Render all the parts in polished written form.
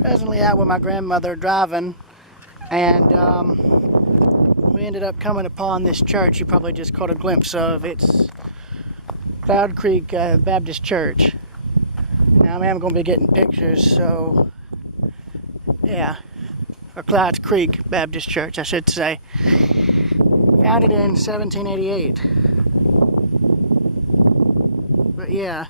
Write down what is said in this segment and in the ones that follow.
Presently out with my grandmother driving, and we ended up coming upon this church you probably just caught a glimpse of. It's Cloud Creek Baptist Church. Now I am going to be getting pictures, so yeah, or Cloud Creek Baptist Church, I should say. Founded in 1788. But yeah.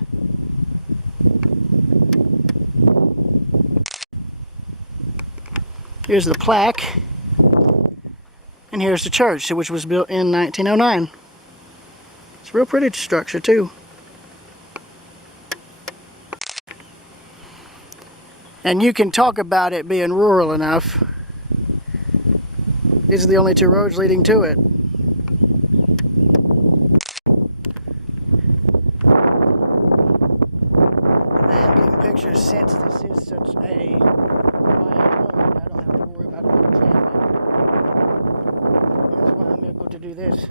Here's the plaque. And here's the church, which was built in 1909. It's a real pretty structure too. And you can talk about it being rural enough. These are the only two roads leading to it. I am getting pictures since this is such a quiet road. I don't have to worry about a lot of traffic. That's why I'm able to do this.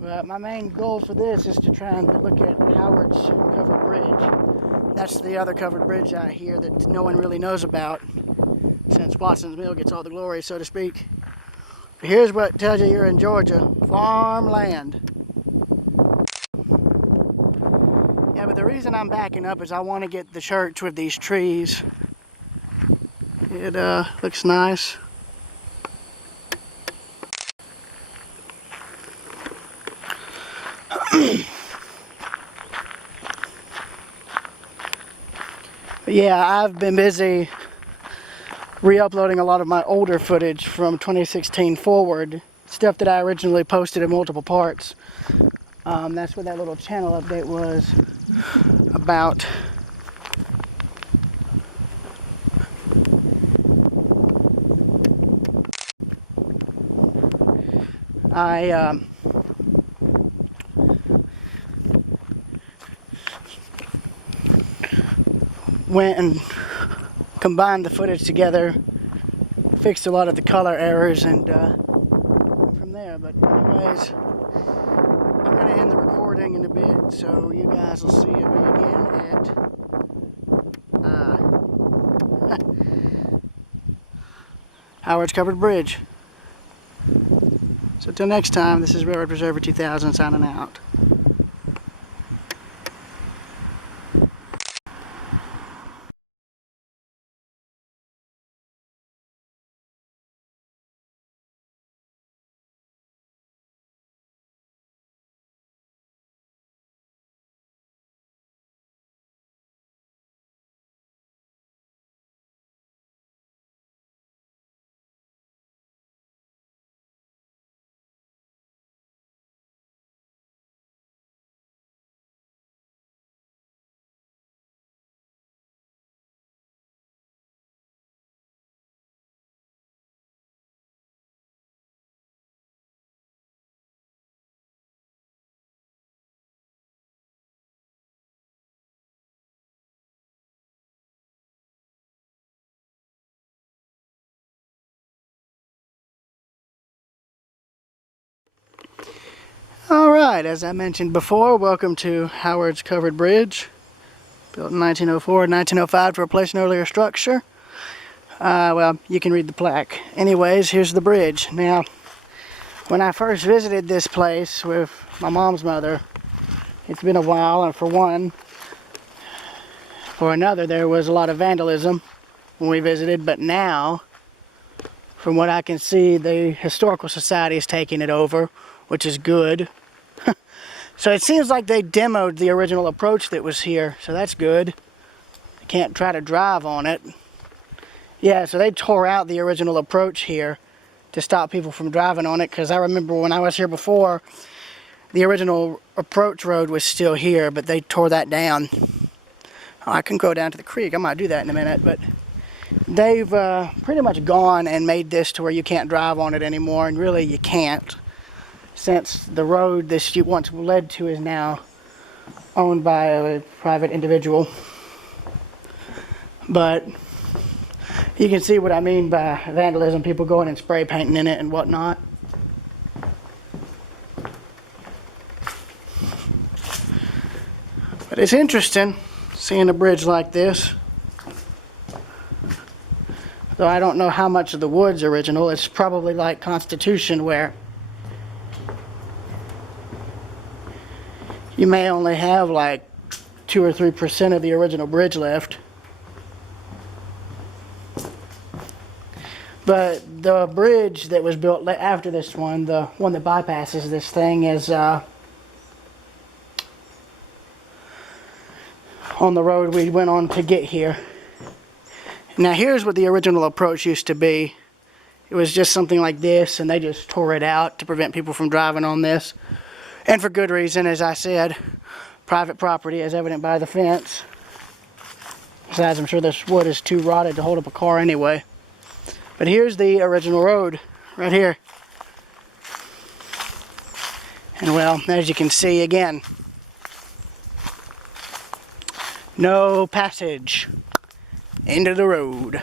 But my main goal for this is to try and look at Howard's covered bridge. That's the other covered bridge out here that no one really knows about, since Watson's Mill gets all the glory, so to speak. But here's what tells you you're in Georgia: farmland. Yeah, but the reason I'm backing up is I want to get the church with these trees. It looks nice. But yeah, I've been busy re-uploading a lot of my older footage from 2016 forward, stuff that I originally posted in multiple parts. That's what that little channel update was about. I went and combined the footage together, fixed a lot of the color errors, and from there. But anyways, I'm going to end the recording in a bit, so you guys will see me again at Howard's Covered Bridge. So till next time, this is Railroad Preserver 2000 signing out. Alright, as I mentioned before, welcome to Howard's Covered Bridge. Built in 1904 and 1905 to replace an earlier structure. Well, you can read the plaque. Anyways, here's the bridge. Now, when I first visited this place with my mom's mother, it's been a while, and for another, there was a lot of vandalism when we visited, but now, from what I can see, the Historical Society is taking it over, which is good. So it seems like they demoed the original approach that was here, so that's good. You can't try to drive on it. Yeah, so they tore out the original approach here to stop people from driving on it, because I remember when I was here before, the original approach road was still here, but they tore that down. Oh, I can go down to the creek. I might do that in a minute, but they've pretty much gone and made this to where you can't drive on it anymore, and really you can't, since the road this once led to is now owned by a private individual. But you can see what I mean by vandalism, people going and spray painting in it and whatnot. But it's interesting. seeing a bridge like this. Though I don't know how much of the wood's original. It's probably like Constitution, where you may only have like 2 or 3% of the original bridge left. But the bridge that was built after this one, the one that bypasses this thing, is on the road we went on to get here. Now here's what the original approach used to be. It was just something like this, and they just tore it out to prevent people from driving on this. And for good reason, as I said, private property as evident by the fence. Besides, I'm sure this wood is too rotted to hold up a car anyway. But here's the original road, right here. And well, as you can see again, no passage into the road.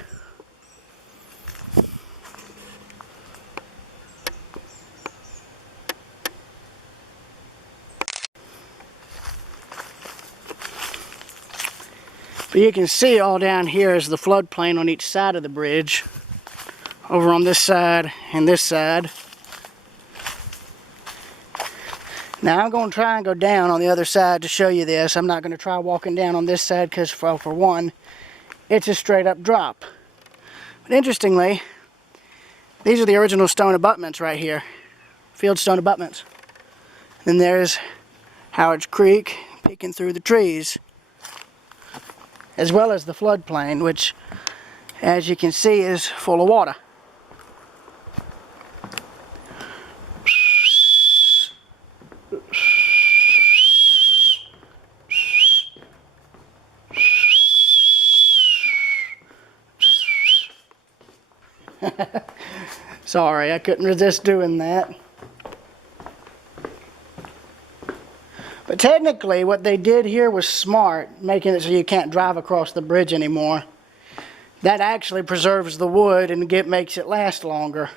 But you can see all down here is the floodplain on each side of the bridge. Over on this side and this side. Now I'm going to try and go down on the other side to show you this. I'm not going to try walking down on this side because, well, for one, it's a straight up drop. But interestingly, these are the original stone abutments right here. Field stone abutments. Then there's Howard's Creek peeking through the trees. As well as the floodplain, which, as you can see, is full of water. Sorry, I couldn't resist doing that. But technically, what they did here was smart, making it so you can't drive across the bridge anymore. That actually preserves the wood and makes it last longer.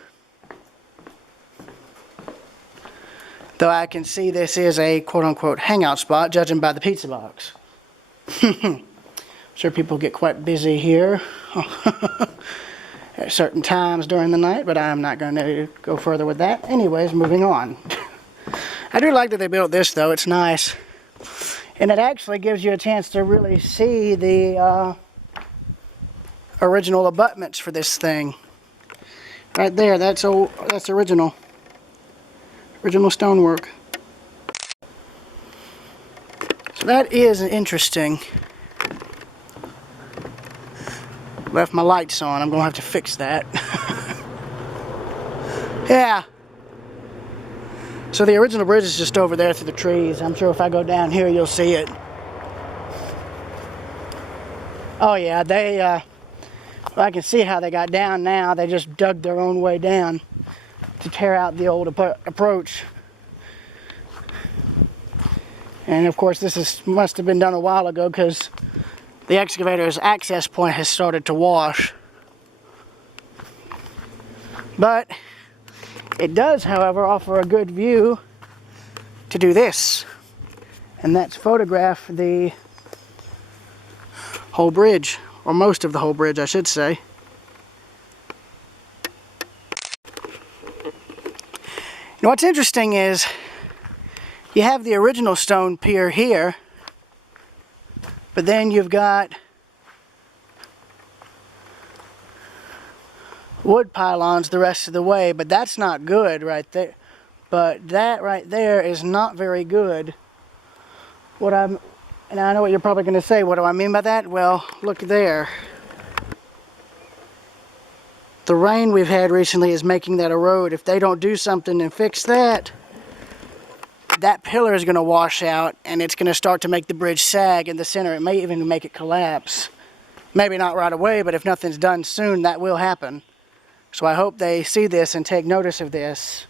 Though I can see this is a quote-unquote hangout spot, judging by the pizza box. I'm sure people get quite busy here at certain times during the night, but I'm not going to go further with that. Anyways, moving on. I do like that they built this, though. It's nice. And it actually gives you a chance to really see the original abutments for this thing. Right there, that's original. Original stonework. So that is interesting. Left my lights on. I'm going to have to fix that. Yeah. So the original bridge is just over there through the trees. I'm sure if I go down here, you'll see it. Oh yeah, well, I can see how they got down now. They just dug their own way down to tear out the old approach. And of course, this must have been done a while ago because the excavator's access point has started to wash. But it does, however, offer a good view to do this. And that's photograph the whole bridge, or most of the whole bridge, I should say. Now what's interesting is you have the original stone pier here, but then you've got wood pylons the rest of the way, but that's not good right there. But that right there is not very good. And I know what you're probably going to say. What do I mean by that? Well, look there. The rain we've had recently is making that erode. If they don't do something and fix that, that pillar is going to wash out and it's going to start to make the bridge sag in the center. It may even make it collapse. Maybe not right away, but if nothing's done soon, that will happen. So I hope they see this and take notice of this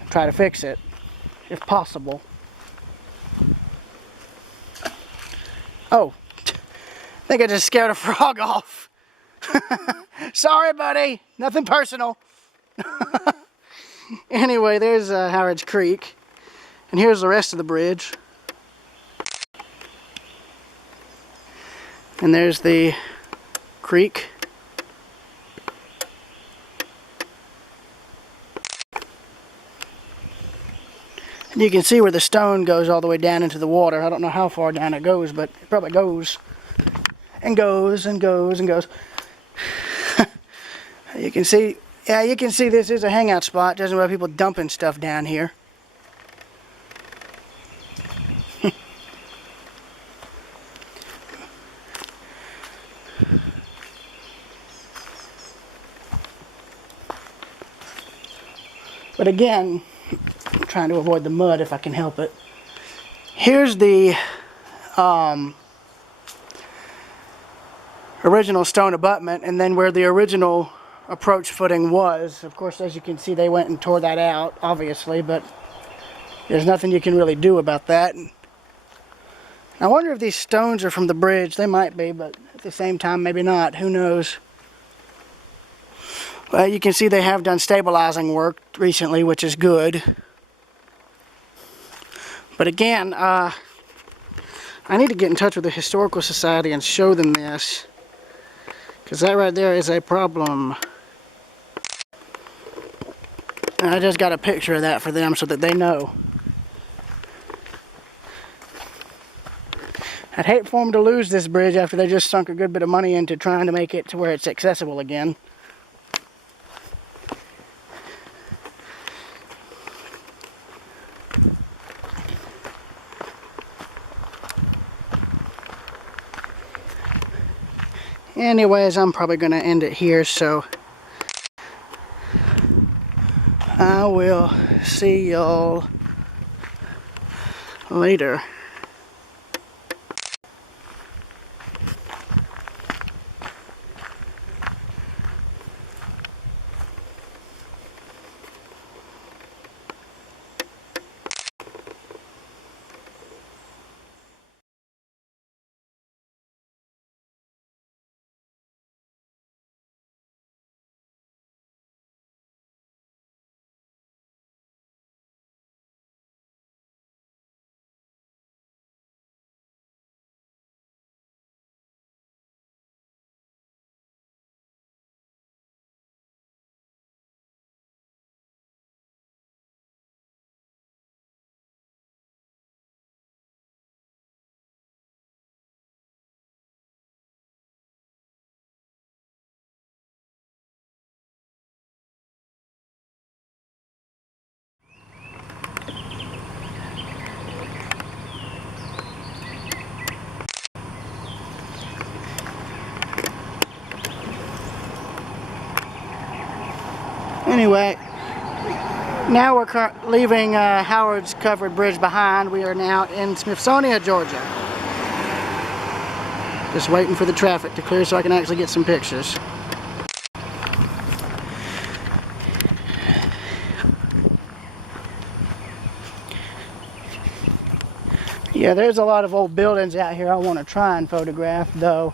and try to fix it, if possible. Oh, I think I just scared a frog off. Sorry, buddy. Nothing personal. Anyway, there's Howard's Creek. And here's the rest of the bridge. And there's the creek. And you can see where the stone goes all the way down into the water. I don't know how far down it goes, but it probably goes and goes and goes and goes. You can see, yeah, you can see this is a hangout spot. Doesn't have people dumping stuff down here. But again, I'm trying to avoid the mud if I can help it. Here's the original stone abutment, and then where the original approach footing was. Of course, as you can see, they went and tore that out, obviously, but there's nothing you can really do about that. I wonder if these stones are from the bridge. They might be, but at the same time, maybe not. Who knows? Well, you can see they have done stabilizing work recently, which is good. But again, I need to get in touch with the Historical Society and show them this, because that right there is a problem. And I just got a picture of that for them so that they know. I'd hate for them to lose this bridge after they just sunk a good bit of money into trying to make it to where it's accessible again. Anyways, I'm probably going to end it here, so I will see y'all later. Anyway, now we're leaving Howard's covered bridge behind. We are now in Smithsonian, Georgia. Just waiting for the traffic to clear so I can actually get some pictures. Yeah, there's a lot of old buildings out here I want to try and photograph, though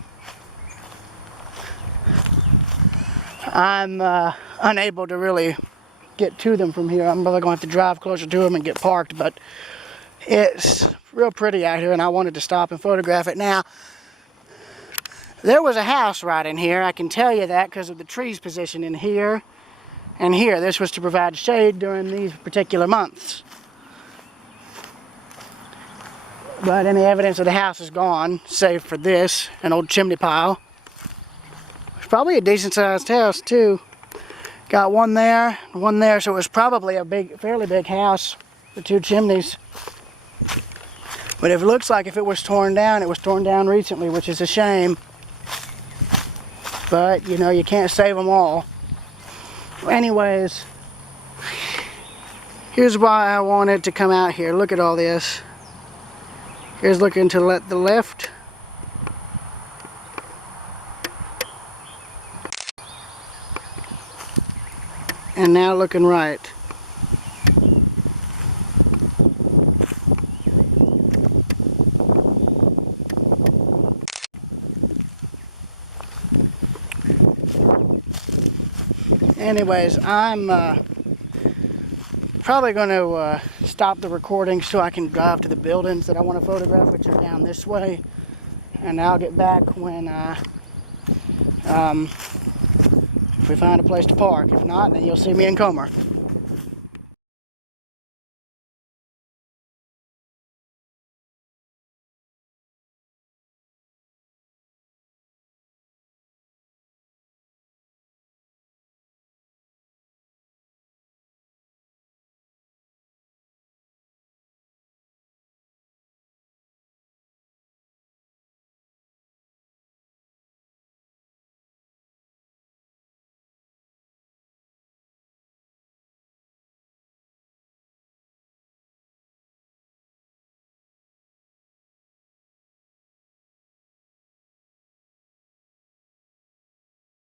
I'm unable to really get to them from here. I'm probably going to have to drive closer to them and get parked, but it's real pretty out here and I wanted to stop and photograph it. Now, there was a house right in here, I can tell you that, because of the trees positioned in here and here. This was to provide shade during these particular months. But any evidence of the house is gone, save for this, an old chimney pile. It's probably a decent sized house too. Got one there, so it was probably a fairly big house with two chimneys. But if it looks like if it was torn down, it was torn down recently, which is a shame. But, you know, you can't save them all. Anyways, here's why I wanted to come out here. Look at all this. Here's looking to the left. And now looking right. Anyways, I'm probably going to stop the recording so I can drive to the buildings that I want to photograph, which are down this way. and I'll get back when if we find a place to park. If not, then you'll see me in Comer.